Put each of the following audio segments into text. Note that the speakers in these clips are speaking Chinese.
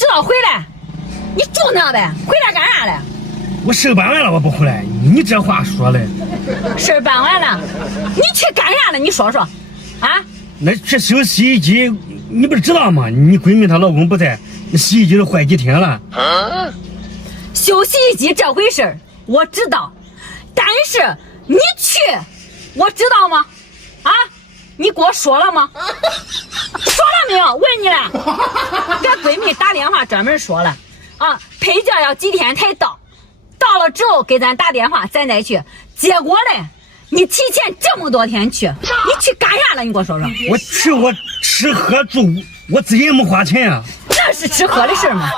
知道回来，你就那呗，回来干啥嘞？我事办完了，我不回来。你这话说的，事办完了，你去干啥了？你说说，啊？那去修洗衣机，你不是知道吗？你闺蜜她老公不在，那洗衣机都坏几天了。修洗衣机这回事我知道，但是你去，我知道吗？啊？你给我说了吗？说了没有？问你了。给闺蜜打电话专门说了，啊，配件要几天才到，到了之后给咱打电话，咱再去。结果嘞，你提前这么多天去，你去干啥了？你给我说说。我去，我吃喝住，我自己也没花钱啊。那是吃喝的事吗？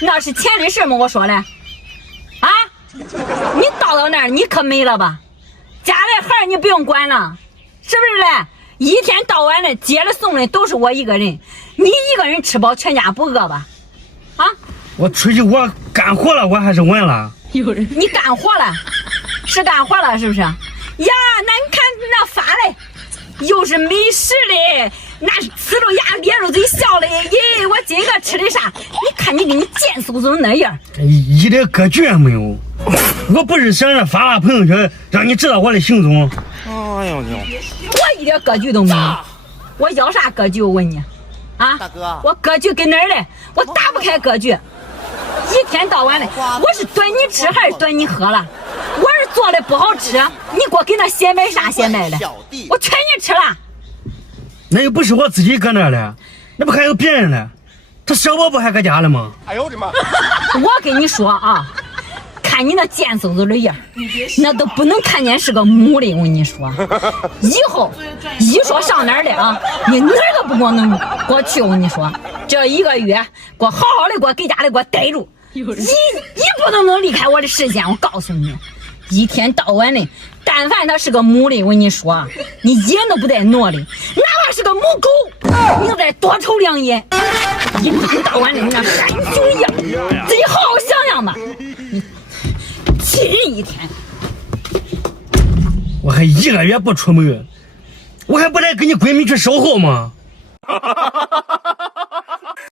那是钱的事吗？我说的。啊，你到那儿你可没了吧？家里孩儿你不用管了，是不是嘞？一天到晚的接了送的都是我一个人，你一个人吃饱全家不饿吧？啊？我出去我干活了，我还是晚了。你干活了，是干活了是不是？呀，那你看那发的，又是美食的，那呲着牙咧着嘴笑的，耶！我今个吃的啥？你看你跟你贱嗖嗖那样，一点格局也没有。我不是想着发朋友圈让你知道我的行踪。哎呦牛！我一点格局都没有，我要啥格局？我问你，啊，大哥，我格局跟哪儿嘞？我打不开格局，一天到晚的，我是短你吃还是短你喝了？我是做的不好吃，你给我给那显摆啥显摆的？我全你吃了。那又不是我自己搁那儿的，那不还有别人呢？他小宝不还搁家了吗？哎呦我的妈！我跟你说啊，看你那贱嗖嗖的样，那都不能看见是个母的。我跟你说，以后一说上哪儿的啊，你哪儿都不给我能给我去。我跟你说，这一个月给我好好的给我给家里给我待住，一不能离开我的视线。我告诉你，一天到晚的，但凡他是个母的，我跟你说，你眼都不带挪的，哪怕是个母狗，你都得多瞅两眼。一天到晚的，你那山熊一样，自己好好想想吧。你气人一天。我还一个月不出门，我还不得跟你闺蜜去守候吗？